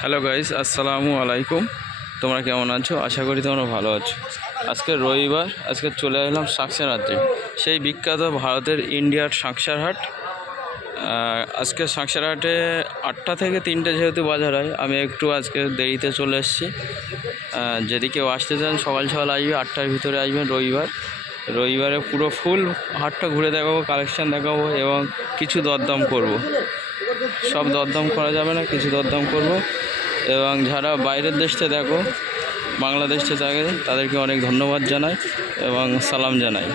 Hello guys, আসসালামু আলাইকুম। তোমরা কেমন আছো? আশা করি তোমরা ভালো আছো। আজকে রবিবার, আজকে চলে এলাম শাঁকসার হাটে, সেই বিখ্যাত ভারতের ইন্ডিয়ার শাঁকসার হাট। আজকে শাঁকসার হাটে 8টা থেকে 3টে যেহেতু বাজার হয়, আমি একটু আজকে দেরিতে চলে এসেছি। যদি কেউ আসতে চান সকাল সকাল আসবে, 8টার ভিতরে আসবেন। রবিবারে পুরো ফুল হাটটা ঘুরে দেখাবো, কালেকশান দেখাবো এবং কিছু দরদাম করব। সব দরদাম করা যাবে না, কিছু দরদাম করব। এবং যারা বাইরের দেশে দেখো, বাংলাদেশে থাকে, তাদেরকে অনেক ধন্যবাদ জানাই এবং সালাম জানাই।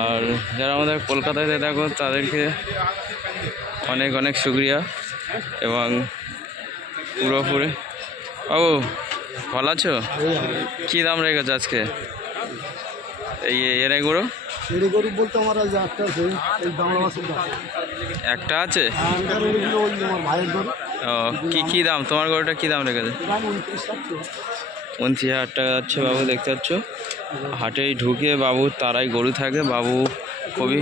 আর যারা আমাদের কলকাতাতে দেখো, তাদেরকে অনেক অনেক শুকরিয়া। এবং পুরোপুরি বাবু ভালো আছো? কী দাম রেখেছো আজকে এই এড়েগুলো? গরু বলতে আমার একটা আছে, এই বাংলা মাছের দাম একটা আছে। ভাইয়ের গরু। ও, কী দাম তোমার গরুটা? কী দাম রেখেছে? 29,000 টাকা যাচ্ছে বাবু। দেখতে পাচ্ছ হাটেই ঢুকে বাবু তারাই গরু থাকে। বাবু খুবই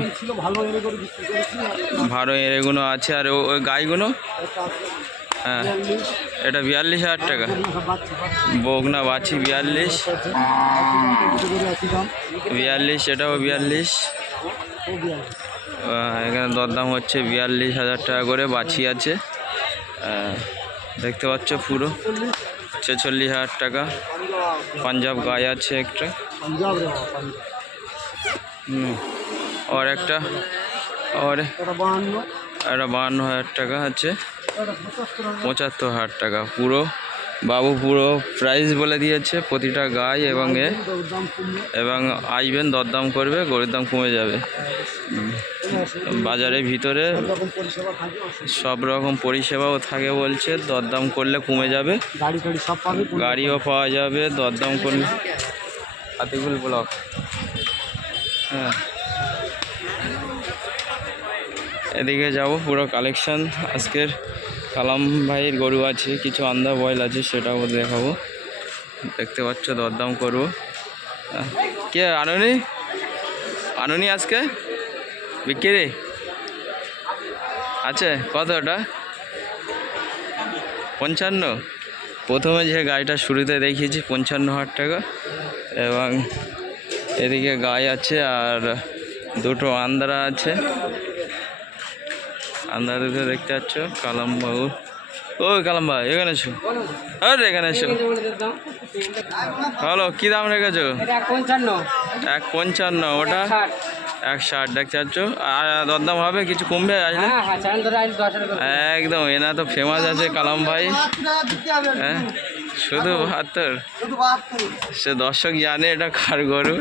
ভালো এড়েগুলো আছে। আর ওই গাইগুলো? হ্যাঁ, এটা 42,000 টাকা। বগনা বাছি 42, এটাও 42। এখানে দরদাম হচ্ছে 42,000 টাকা করে। বাছি আছে, দেখতে পাচ্ছ পুরো 46,000 টাকা। পাঞ্জাব গায়ে আছে একটা। আর একটা, আর একটা 52,000 টাকা আছে। 75,000 টাকা পুরো। বাবু পুরো প্রাইস বলে দিয়েছে প্রতিটা গায়ে এবং আসবেন, দরদাম করবে, গরুর দাম কমে যাবে। বাজারের ভিতরে সব রকম পরিষেবাও থাকে বলছে, দরদাম করলে কমে যাবে। গাড়িও পাওয়া যাবে দরদাম করলে। হাতিগুল ব্লক। হ্যাঁ, এদিকে যাব, পুরো কালেকশান আজকের। কালাম ভাইয়ের গরু আছে, কিছু আন্দা বয়েল আছে, সেটাও দেখাবো। দেখতে পাচ্ছ, দরদাম করবো। কে আনুনি আজকে বিক্রি আছে? কত ওটা? 55। প্রথমে যে গাড়িটা শুরুতে দেখিয়েছি 55,000 টাকা। এবং এদিকে গাই আছে আর দুটো আন্দারা আছে। আন্দারাতে দেখতে পাচ্ছ কালাম বাবু। ও কালাম ভাই, এখানে এসো। আরে এখানে এসো। হলো, কী দাম রেখেছো? 155। ওটা 160 দেখতে পাচ্ছ। আর দরদাম হবে, কিছু কমবে আসলে? একদম, এনা তো ফেমাস আছে কালাম ভাই। হ্যাঁ, শুধু 72। সে দর্শক জানে এটা কার গরু।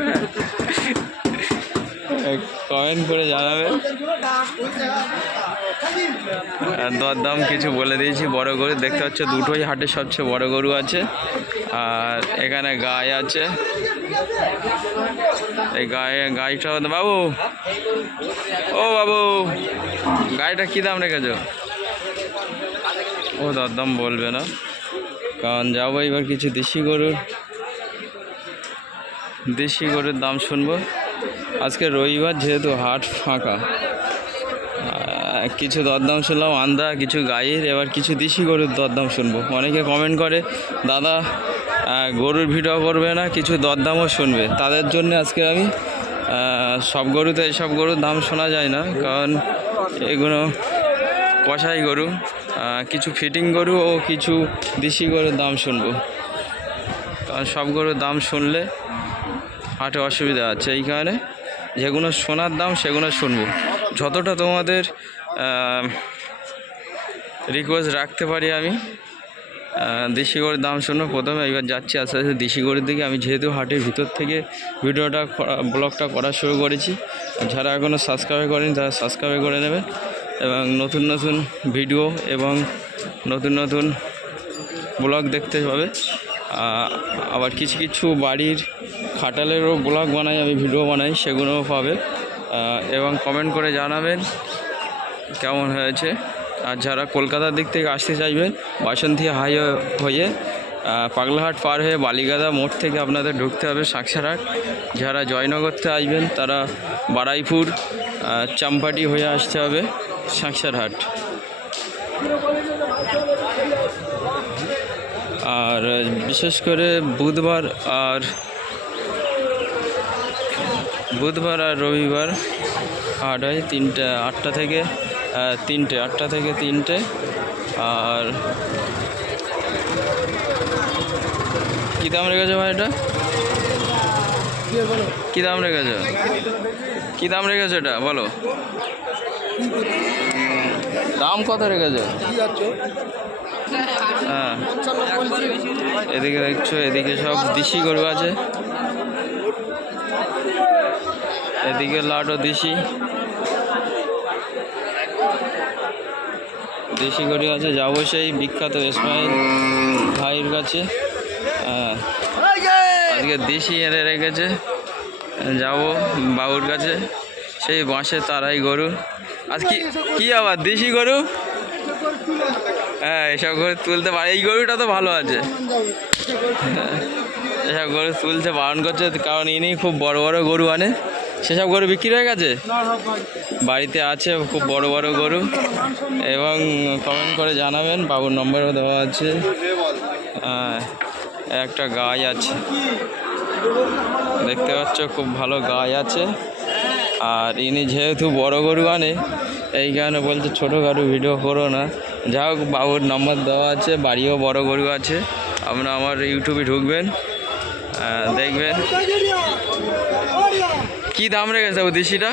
কমেন্ট করে জানাবে। দরদাম কিছু বলে দিয়েছি। বড় গরু দেখতে পাচ্ছ, দুটোই হাটের সবচেয়ে বড় গরু আছে। আর এখানে গাই আছে। এই গাইটা বাবু, ও বাবু, গাইটা কী দাম রেখেছো? ও দরদাম বলবে না, কারণ যাবো এবার কিছু দেশি গরুর দাম শুনবো। আজকে রবিবার যেহেতু হাট ফাঁকা, কিছু দরদাম শুনলাম আন্দা, কিছু গাইয়ের। এবার কিছু দেশি গরুর দরদাম শুনবো। অনেকে কমেন্ট করে দাদা গরুর ভিডিও করবে না, কিছু দরদামও শুনবে। তাদের জন্য আজকে আমি সব গরুতে এসব গরুর দাম শোনা যায় না, কারণ এগুলো কষাই গরু। কিছু ফিটিং গরু ও কিছু দেশি গরুর দাম শুনবো, কারণ সব গরুর দাম শুনলে হাটে অসুবিধা আছে। এই কারণে যেগুলো শোনার দাম সেগুলো শুনবো। যতটা তোমাদের রিকোয়েস্ট রাখতে পারি আমি, দেশি গরুর দাম শুনবো প্রথমে। এবার যাচ্ছি আস্তে আস্তে দেশি গরুর দিকে। আমি যেহেতু হাটের ভিতর থেকে ব্লগটা করা শুরু করেছি, যারা এখনও সাবস্ক্রাইব করেনি তারা সাবস্ক্রাইব করে নেবেন। এবং নতুন নতুন ভিডিও এবং নতুন নতুন ব্লগ দেখতে পাবে। আবার কিছু কিছু বাড়ির খাটালেরও ব্লগ বানাই, আমি ভিডিও বানাই, সেগুলোও পাবে। এবং কমেন্ট করে জানাবেন কেমন হয়েছে। আর যারা কলকাতার দিক থেকে আসতে চাইবেন, বাসন্তী হাইওয়ে হয়ে পাগলাহাট পার হয়ে বালিগাদা মোড় থেকে আপনাদের ঢুকতে হবে শাঁকসার হাট। যারা জয়নগরতে আসবেন তারা বারাইপুর চাম্পাটি হয়ে আসতে হবে শাঁকসার হাট। আর বিশেষ করে বুধবার আর রবিবার হাট হয় 8টা থেকে 3টে। আর কী দাম রেখেছো ভাই এটা? কী দাম রেখেছো এটা বলো? দাম কত রেখেছো? হ্যাঁ, এদিকে দেখছো, এদিকে সব দেশি গরু আছে, এদিকে লাটও দেশি গরু আছে। যাবো সেই বিখ্যাত ইসমাইল ভাইয়ের কাছে। আজকে দেশি এনে রেখেছে, যাবো বাবুর কাছে। সেই বাঁশে তারাই গরু। আজ কি আবার দেশি গরু? হ্যাঁ, এসব গরু তুলতে পারে। এই গরুটা তো ভালো আছে। এসব গরু তুলতে বারণ করছে, কারণ ইনি খুব বড় বড় গরু আনে। সেসব গরু বিক্রি হয়ে গেছে, বাড়িতে আছে খুব বড় বড় গরু। এবং কমেন্ট করে জানাবেন, বাবুর নম্বরও দেওয়া আছে। একটা গাই আছে, দেখতে পাচ্ছ, খুব ভালো গাই আছে। আর ইনি যেহেতু বড় গরু আনে, এই কারণে বলছে ছোটো গরু ভিডিও করো না। যা হোক, বাবুর নম্বর দেওয়া আছে, বাড়িও বড় গরু আছে। আপনারা আমার ইউটিউবে ঢুকবেন, দেখবেন। কি দাম রেখেছে দেশিটা?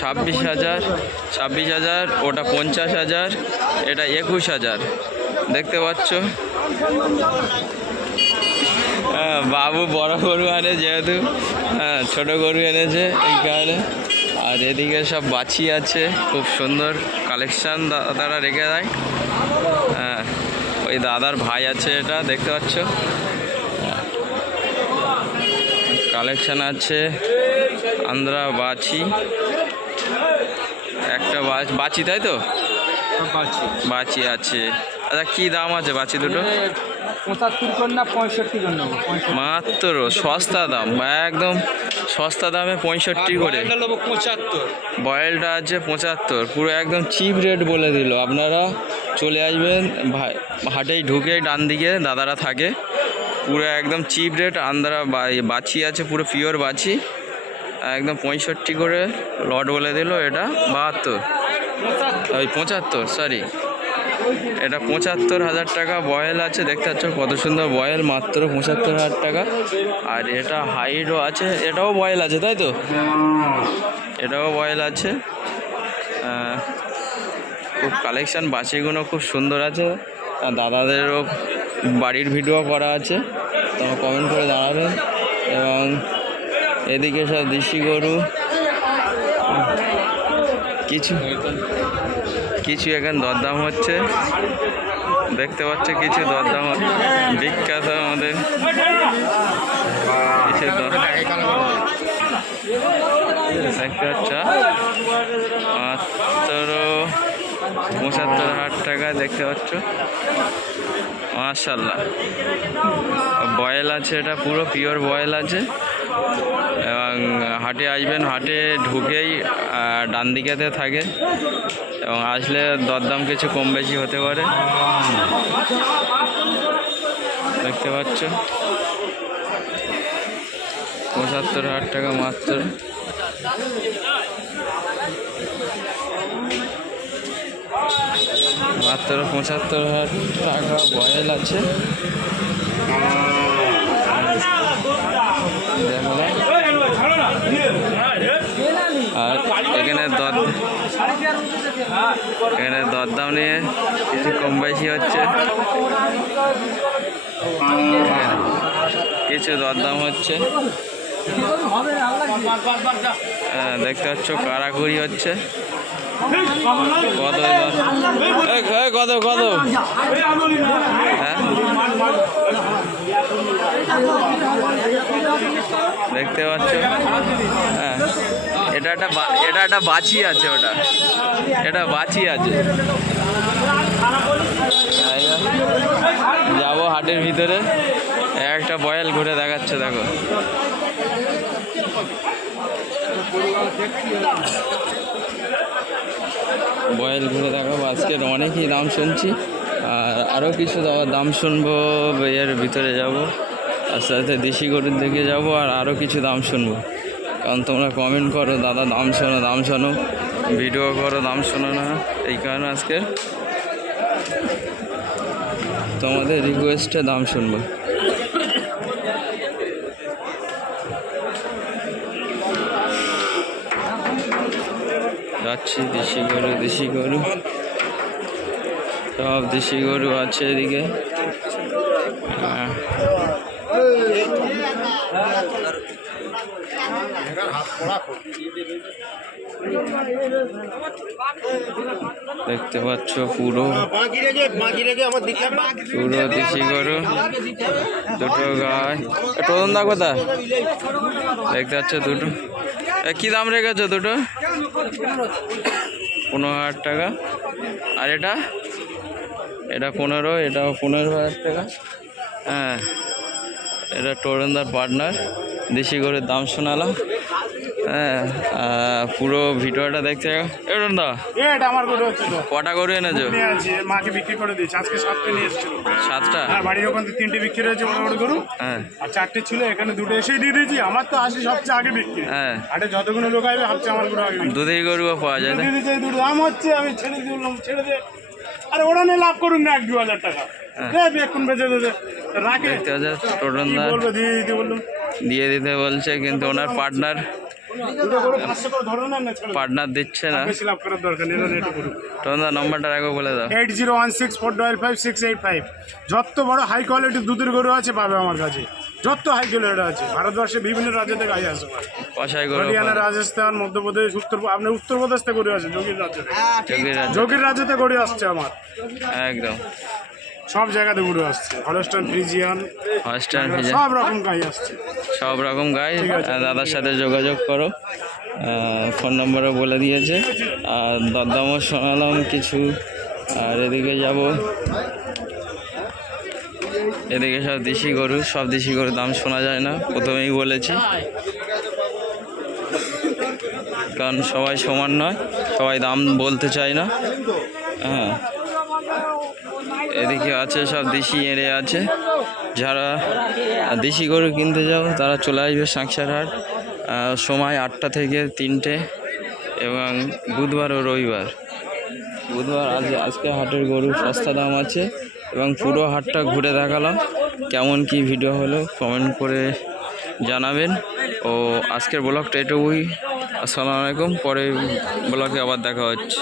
26,000। ওটা 50,000, এটা 21,000। দেখতে পাচ্ছ, বাবু বড় গরু আনে যেহেতু, ছোট গরু এনেছে এই কারণে। আর এদিকে সব বাছি আছে, খুব সুন্দর কালেকশান দাদারা রেখে দেয়। ওই দাদার ভাই আছে, এটা দেখতে পাচ্ছ, কালেকশান আছে। আন্ধ্রা বাছি, একটা বাছি, তাই তো? বাছি আছে। আচ্ছা, কি দাম আছে বাছি দুটো? 75 না 65 নেবো। মাত্র সস্তা দাম, একদম সস্তা দামে 65 করে। 75। বয়েলটা আছে 75, পুরো একদম চিপ রেট বলে দিল। আপনারা চলে আসবেন, হাটেই ঢুকে ডান দিকে দাদারা থাকে, পুরো একদম চিপ রেট। আন্ধ্রা বাছি আছে, পুরো পিওর বাছি, একদম 65 করে লট বলে দিল। এটা 72, ওই 75, সরি, এটা 75,000 টাকা। বয়েল আছে, দেখতে পাচ্ছ কত সুন্দর বয়েল, মাত্র 75,000 টাকা। আর এটা হাইটও আছে, এটাও বয়েল আছে, তাই তো? এটাও বয়েল আছে। খুব কালেকশান, বাছিগুলো খুব সুন্দর আছে। দাদাদেরও বাড়ির ভিডিও করা আছে, তোমরা কমেন্ট করে জানাবেন। এবং এদিকে সব দেশি গরু, কিছু এখানে দরদাম হচ্ছে, দেখতে পাচ্ছ, কিছু দরদাম বিখ্যাত আমাদের কিছু দেখতে পাচ্ছ, মাত্র 75,000 টাকা। দেখতে পাচ্ছ, মাশাআল্লাহ। বয়েল আছে, এটা পুরো পিওর বয়েল আছে। এবং হাটে আসবেন, হাটে ঢুকেই ডান দিকেতে থাকে, এবং আসলে দরদাম কিছু কম বেশি হতে পারে। দেখতে পাচ্ছ, 75,000 টাকা মাত্র। মাত্র 75,000 টাকা বয়েল আছে। আর এখানে দরদাম নিয়ে কিছু কম বেশি হচ্ছে, কিছু দরদাম হচ্ছে। দেখতে পাচ্ছ, কারাকুরি হচ্ছে। কত কত কত? হ্যাঁ, দেখতে পাচ্ছ, হ্যাঁ, এটা একটা বাছি আছে, এটা বাছি আছে। যাবো হাটের ভিতরে, একটা বয়েল ঘুরে দেখাচ্ছে, দেখো। বয়েল ঘুরে দেখাবো। আজকের অনেকই দাম শুনছি, আর আরও কিছু দাম শুনবো। এর ভিতরে যাব, আস্তে আস্তে দেশি গরুর দিকে যাবো, আর আরও কিছু দাম শুনবো। কারণ তোমরা কমেন্ট করো দাদা দাম শোনো, দাম শোনো, ভিডিও করো, দাম শোনো না। এই কারণে আজকে তোমাদের রিকোয়েস্টে দাম শুনবো। যাচ্ছি দেশি গরু, দেশি গরু, সব দেশি গরু আছে এদিকে। দেখতে পাচ্ছ পুরো দেশি গরু, দুটো গায়ে। টোদনদা কোথায়? দেখতে পাচ্ছ দুটো। কি দাম রেখেছো দুটো? 15,000 টাকা। আর এটা 15, এটাও 15,000 টাকা। হ্যাঁ, এটা টোরনদার পার্টনার। দেশি গরুর দাম শোনালাম। হ্যাঁ, পুরো ভিডিওটা দেখতে। টোরনদা এটা আমার গরু হচ্ছে তো। কটা গরু এনেছো? নিয়ে আছি, মাকে বিক্রি করে দিয়েছি। আজকে 7টে নিয়ে এসেছিল। 7টা? হ্যাঁ, বাড়ির ওখান থেকে 3টে বিক্রি হয়েছে বড় বড় গরু। হ্যাঁ আর 4টে ছিল, এখানে 2টো এসেই দিয়ে দিয়েছি। আমার তো আসি সবচেয়ে আগে বিক্রি। হ্যাঁ, হাটে যতগুলো লোক আসবে ভাবছে আমার গরু আগে বিক্রি। দুধের গরুও পাওয়া যায় না? দিয়ে দিয়েছে, দুটো দাম হচ্ছে, আমি ছেড়ে দিলাম, ছেড়ে দে। আরে ওরা নিয়ে লাভ করুন না 1-2 হাজার টাকা। এখন বেঁচে দে রাখে। দেখতে পাচ্ছ কি টোরনদা বলবো, দিয়ে দিতে বললাম। দিয়ে দিতে বলছে, কিন্তু ওনার পার্টনার দুটো গরু 500 করে ধরো না, ছেড়ে দাও। পার্টনার দিচ্ছে না। বেশি লাভ করার দরকার নেই, এরা রেটে করুন। টোরনদা নম্বরটা রাখো, বলে দাও। 8016455685। যত বড় হাই কোয়ালিটির দুধের গরু আছে পাবে আমার কাছে, যত হাই কোয়ালিটি আছে। ভারতবর্ষে বিভিন্ন রাজ্য থেকে গাই আসে, কষাই গরু হরিয়ানা, রাজস্থান, মধ্যপ্রদেশ, আপনার উত্তরপ্রদেশ থেকে গরু আছে। যোগীর রাজ্য থেকে, যোগীর রাজ্য। যোগীর রাজ্যতে গরু আসছে আমার। একদম সব জায়গাতে গরু আসছে, হলস্টাইন ফ্রিজিয়ান, হলস্টাইন সব রকম গাই আসছে। সব রকম গাই। দাদার সাথে যোগাযোগ করো, ফোন নম্বরও বলে দিয়েছে। আর দরদামও শোনালাম কিছু। আর এদিকে যাব, এদিকে সব দেশি গরু, সব দেশি গরুর দাম শোনা যায় না, প্রথমেই বলেছি। কারণ সবাই সমান নয়, সবাই দাম বলতে চায় না। হ্যাঁ, এদিকে আছে সব দেশি এড়ে আছে। যারা দেশি গরু কিনতে যাও তারা চলে আসবে সাংসার হাট। সময় 8টা থেকে 3টে, এবং বুধবার ও রবিবার। বুধবার আজকে হাটের গরু সস্তা দাম আছে, এবং পুরো হাটটা ঘুরে দেখালাম। কেমন কি ভিডিও হলো কমেন্ট করে জানাবেন। ও আজকের ব্লগটা এটুকুই। আসসালামু আলাইকুম। পরে ব্লগে আবার দেখা হচ্ছে।